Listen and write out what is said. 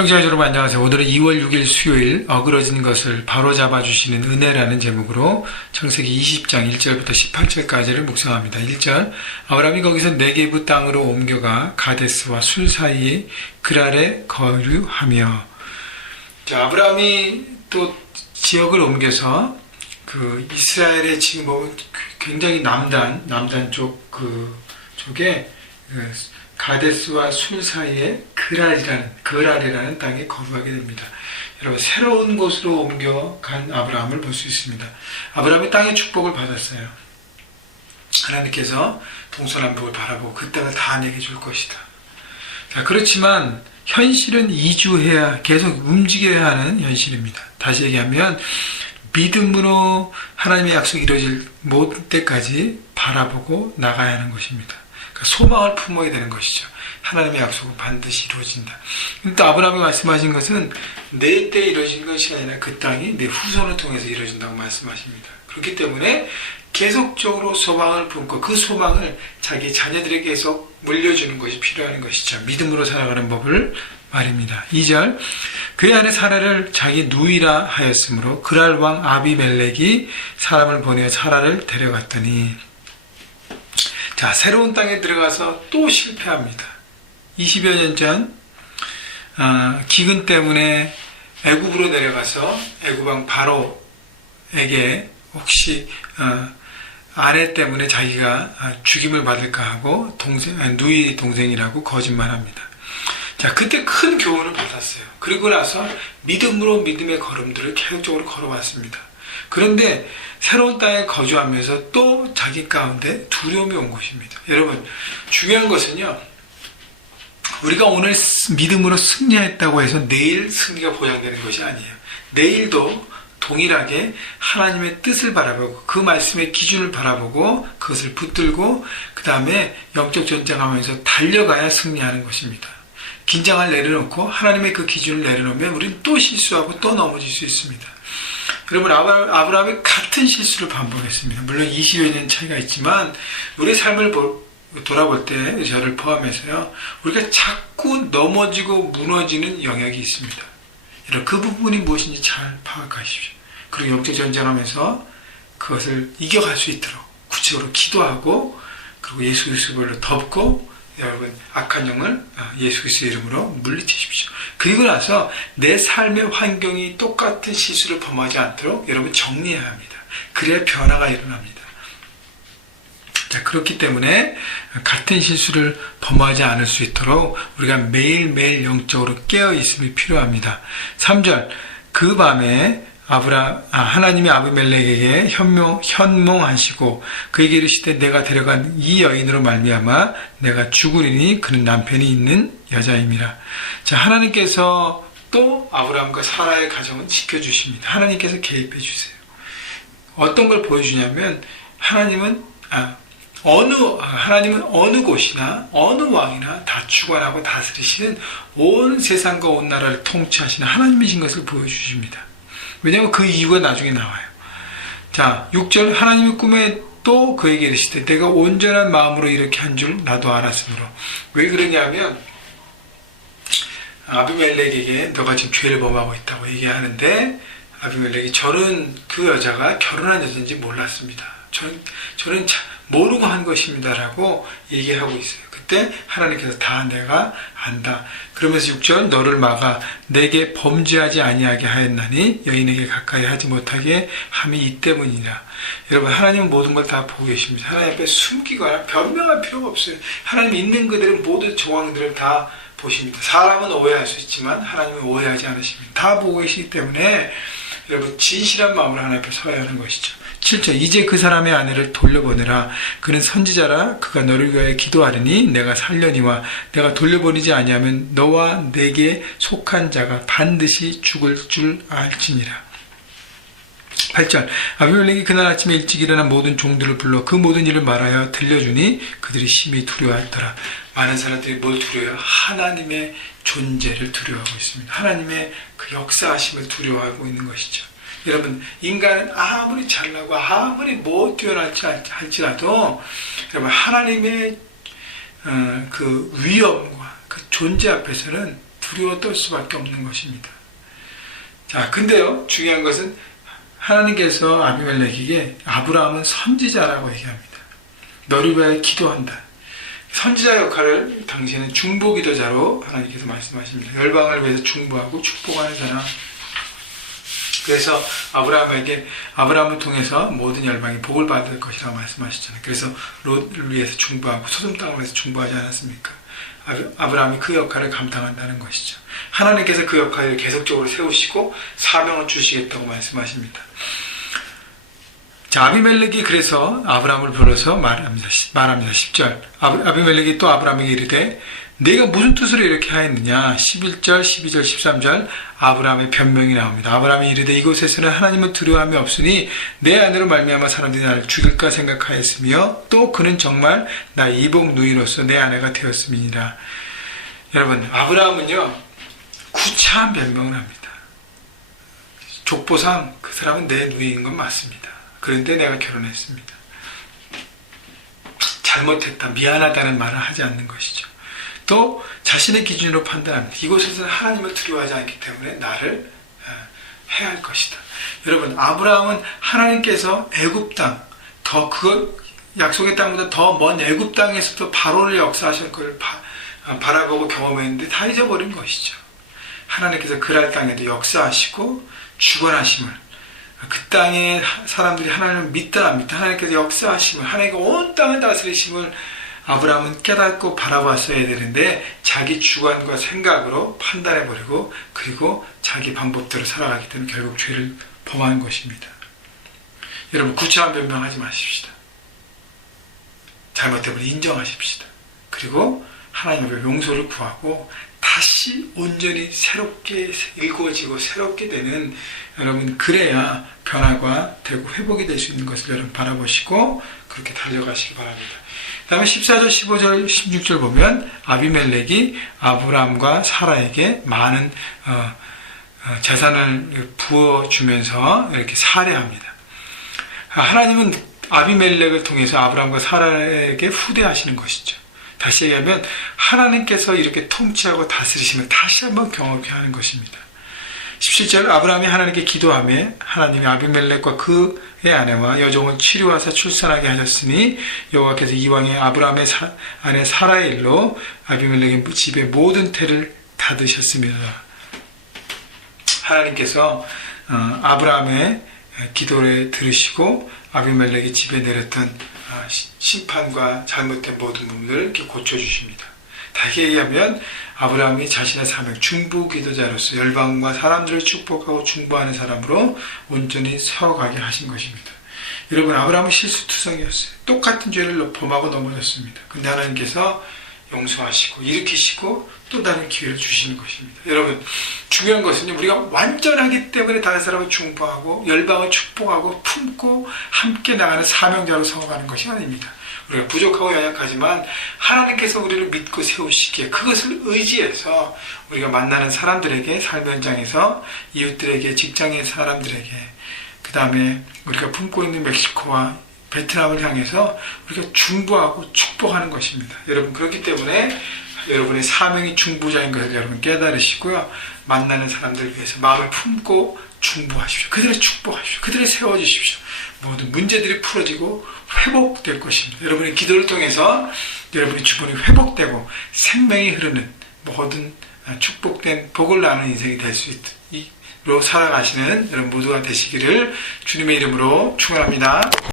형제자 여러분 안녕하세요. 오늘은 2월 6일 수요일 어그러진 것을 바로잡아 주시는 은혜라는 제목으로 창세기 20장 1절부터 18절까지를 묵상합니다. 1절 아브라함이 거기서 네게부 땅으로 옮겨가 가데스와 술 사이에 그랄에 거류하며. 자, 아브라함이 또 지역을 옮겨서 그 이스라엘의 지금 굉장히 남단 쪽에 가데스와 술 사이에 그랄이라는 땅에 거주하게 됩니다. 여러분, 새로운 곳으로 옮겨간 아브라함을 볼 수 있습니다. 아브라함이 땅의 축복을 받았어요. 하나님께서 동서남북을 바라보고 그 땅을 다 내게 줄 것이다. 자, 그렇지만 현실은 이주해야, 계속 움직여야 하는 현실입니다. 다시 얘기하면 믿음으로 하나님의 약속이 이루어질 때까지 바라보고 나가야 하는 것입니다. 소망을 품어야 되는 것이죠. 하나님의 약속은 반드시 이루어진다. 또 아브라함이 말씀하신 것은 내 때 이루어진 것이 아니라 그 땅이 내 후손을 통해서 이루어진다고 말씀하십니다. 그렇기 때문에 계속적으로 소망을 품고 그 소망을 자기 자녀들에게 계속 물려주는 것이 필요한 것이죠. 믿음으로 살아가는 법을 말입니다. 2절 그의 아내 사라를 자기 누이라 하였으므로 그랄 왕 아비멜렉이 사람을 보내어 사라를 데려갔더니, 자, 새로운 땅에 들어가서 또 실패합니다. 20여 년 전 기근 때문에 애굽으로 내려가서 애굽왕 바로에게 혹시 아내 때문에 자기가 죽임을 받을까 하고 누이 동생이라고 거짓말합니다. 자, 그때 큰 교훈을 받았어요. 그리고 나서 믿음으로 믿음의 걸음들을 계속적으로 걸어왔습니다. 그런데 새로운 땅에 거주하면서 또 자기 가운데 두려움이 온 것입니다. 여러분, 중요한 것은요, 우리가 오늘 믿음으로 승리했다고 해서 내일 승리가 보장되는 것이 아니에요. 내일도 동일하게 하나님의 뜻을 바라보고 그 말씀의 기준을 바라보고 그것을 붙들고 그 다음에 영적 전쟁하면서 달려가야 승리하는 것입니다. 긴장을 내려놓고 하나님의 그 기준을 내려놓으면 우리는 또 실수하고 또 넘어질 수 있습니다. 여러분, 아브라함이 같은 실수를 반복했습니다. 물론 20여 년 차이가 있지만 우리 삶을 돌아볼 때 저를 포함해서요, 우리가 자꾸 넘어지고 무너지는 영역이 있습니다. 여러분, 그 부분이 무엇인지 잘 파악하십시오. 그리고 영적 전쟁하면서 그것을 이겨갈 수 있도록 구체적으로 기도하고, 그리고 예수 그리스도로 덮고, 여러분, 악한 영을 예수 그리스도의 이름으로 물리치십시오. 그리고 나서 내 삶의 환경이 똑같은 실수를 범하지 않도록 여러분 정리해야 합니다. 그래야 변화가 일어납니다. 자, 그렇기 때문에 같은 실수를 범하지 않을 수 있도록 우리가 매일매일 영적으로 깨어 있음이 필요합니다. 3절 그 밤에 하나님이 아비멜렉에게 현몽하시고 그에게 이르시되 내가 데려간 이 여인으로 말미암아 내가 죽으리니 그는 남편이 있는 여자임이라. 자, 하나님께서 또 아브라함과 사라의 가정은 지켜주십니다. 하나님께서 개입해 주세요. 어떤 걸 보여주냐면 하나님은 어느 곳이나 어느 왕이나 다 주관하고 다스리시는 온 세상과 온 나라를 통치하시는 하나님이신 것을 보여주십니다. 왜냐하면 그 이유가 나중에 나와요. 자, 6절 하나님의 꿈에 또 그에게 이르시되 내가 온전한 마음으로 이렇게 한 줄 나도 알았으므로. 왜 그러냐면 아비멜렉에게 너가 지금 죄를 범하고 있다고 얘기하는데 아비멜렉이 저는 그 여자가 결혼한 여자인지 몰랐습니다. 저는 모르고 한 것입니다라고 얘기하고 있어요. 그때 하나님께서 다 내가 안다. 그러면서 6절 너를 막아 내게 범죄하지 아니하게 하였나니 여인에게 가까이 하지 못하게 함이 이 때문이라. 여러분, 하나님은 모든 걸 다 보고 계십니다. 하나님 앞에 숨기거나 변명할 필요가 없어요. 하나님 있는 그들은 모든 정황들을 다 보십니다. 사람은 오해할 수 있지만 하나님은 오해하지 않으십니다. 다 보고 계시기 때문에 여러분, 진실한 마음으로 하나님 앞에 서야 하는 것이죠. 7절 이제 그 사람의 아내를 돌려보내라. 그는 선지자라. 그가 너를 위하여 기도하리니 내가 살려니와 내가 돌려보내지 아니하면 너와 내게 속한 자가 반드시 죽을 줄 알지니라. 8절 아비멜렉이 그날 아침에 일찍 일어나 모든 종들을 불러 그 모든 일을 말하여 들려주니 그들이 심히 두려워하더라. 많은 사람들이 뭘 두려워해요? 하나님의 존재를 두려워하고 있습니다. 하나님의 그 역사하심을 두려워하고 있는 것이죠. 여러분, 인간은 아무리 잘나고 아무리 뭐 뛰어날지 할지라도 여러분, 하나님의 그 위엄과 그 존재 앞에서는 두려워 떨 수밖에 없는 것입니다. 자, 근데요, 중요한 것은 하나님께서 아비멜렉에게 아브라함은 선지자라고 얘기합니다. 너를 위하여 기도한다. 선지자 역할을 당시에는 중보기도자로 하나님께서 말씀하십니다. 열방을 위해서 중보하고 축복하는 사람. 그래서 아브라함을 통해서 모든 열방이 복을 받을 것이라고 말씀하셨잖아요. 그래서 롯을 위해서 중보하고 소돔 땅을 위해서 중보하지 않았습니까? 아브라함이 그 역할을 감당한다는 것이죠. 하나님께서 그 역할을 계속적으로 세우시고 사명을 주시겠다고 말씀하십니다. 자, 아비멜렉이 그래서 아브라함을 불러서 말합니다. 10절. 아비멜렉이 또 아브라함에게 이르되 내가 무슨 뜻으로 이렇게 하였느냐. 11절, 12절, 13절 아브라함의 변명이 나옵니다. 아브라함이 이르되 이곳에서는 하나님을 두려워함이 없으니 내 아내로 말미암아 사람들이 나를 죽일까 생각하였으며 또 그는 정말 나 이복 누이로서 내 아내가 되었음이니라. 여러분, 아브라함은요 구차한 변명을 합니다. 족보상 그 사람은 내 누이인 건 맞습니다. 그런데 내가 결혼했습니다. 잘못했다, 미안하다는 말을 하지 않는 것이죠. 또 자신의 기준으로 판단합니다. 이곳에서는 하나님을 두려워하지 않기 때문에 나를 해야 할 것이다. 여러분, 아브라함은 하나님께서 애굽 땅, 약속의 땅보다 더 먼 애굽 땅에서도 바로를 역사하실 걸 바라보고 경험했는데 다 잊어버린 것이죠. 하나님께서 그랄 땅에도 역사하시고 주관하심을, 그 땅의 사람들이 하나님을 믿다 안 믿다, 하나님께서 역사하심을, 하나님께 온 땅을 다스리심을 아브라함은 깨닫고 바라봤어야 되는데 자기 주관과 생각으로 판단해버리고 그리고 자기 방법대로 살아가기 때문에 결국 죄를 범한 것입니다. 여러분, 구차한 변명하지 마십시다. 잘못됨을 인정하십시다. 그리고 하나님 앞에 용서를 구하고 다시 온전히 새롭게 일구어지고 새롭게 되는, 여러분, 그래야 변화가 되고 회복이 될 수 있는 것을 여러분 바라보시고 그렇게 달려가시기 바랍니다. 그 다음에 14절, 15절, 16절 보면 아비멜렉이 아브라함과 사라에게 많은 재산을 부어주면서 이렇게 살해합니다. 하나님은 아비멜렉을 통해서 아브라함과 사라에게 후대하시는 것이죠. 다시 얘기하면 하나님께서 이렇게 통치하고 다스리심을 다시 한번 경험하게 하는 것입니다. 17절, 아브라함이 하나님께 기도하며 하나님이 아비멜렉과 그의 아내와 여종을 치료하사 출산하게 하셨으니 여호와께서 이왕에 아브라함의 아내 사라의 일로 아비멜렉의 집의 모든 태를 닫으셨습니다. 하나님께서 아브라함의 기도를 들으시고 아비멜렉의 집에 내렸던 심판과 잘못된 모든 부분을 이렇게 고쳐주십니다. 다시 얘기하면 아브라함이 자신의 사명, 중보기도자로서 열방과 사람들을 축복하고 중보하는 사람으로 온전히 세워가게 하신 것입니다. 여러분, 아브라함은 실수투성이었어요. 똑같은 죄를 범하고 넘어졌습니다. 근데 하나님께서 용서하시고 일으키시고 또 다른 기회를 주시는 것입니다. 여러분, 중요한 것은요, 우리가 완전하기 때문에 다른 사람을 중보하고 열방을 축복하고 품고 함께 나가는 사명자로 서가는 것이 아닙니다. 우리가 부족하고 연약하지만 하나님께서 우리를 믿고 세우시기에 그것을 의지해서 우리가 만나는 사람들에게, 삶의 현장에서 이웃들에게, 직장의 사람들에게, 그 다음에 우리가 품고 있는 멕시코와 베트남을 향해서 우리가 중보하고 축복하는 것입니다. 여러분, 그렇기 때문에 여러분의 사명이 중보자인 것을 여러분 깨달으시고요, 만나는 사람들을 위해서 마음을 품고 중보하십시오. 그들을 축복하십시오. 그들을 세워주십시오. 모든 문제들이 풀어지고 회복될 것입니다. 여러분의 기도를 통해서 여러분의 주변이 회복되고 생명이 흐르는 모든 축복된 복을 나누는 인생이 될 수 있도록 살아가시는 여러분 모두가 되시기를 주님의 이름으로 축원합니다.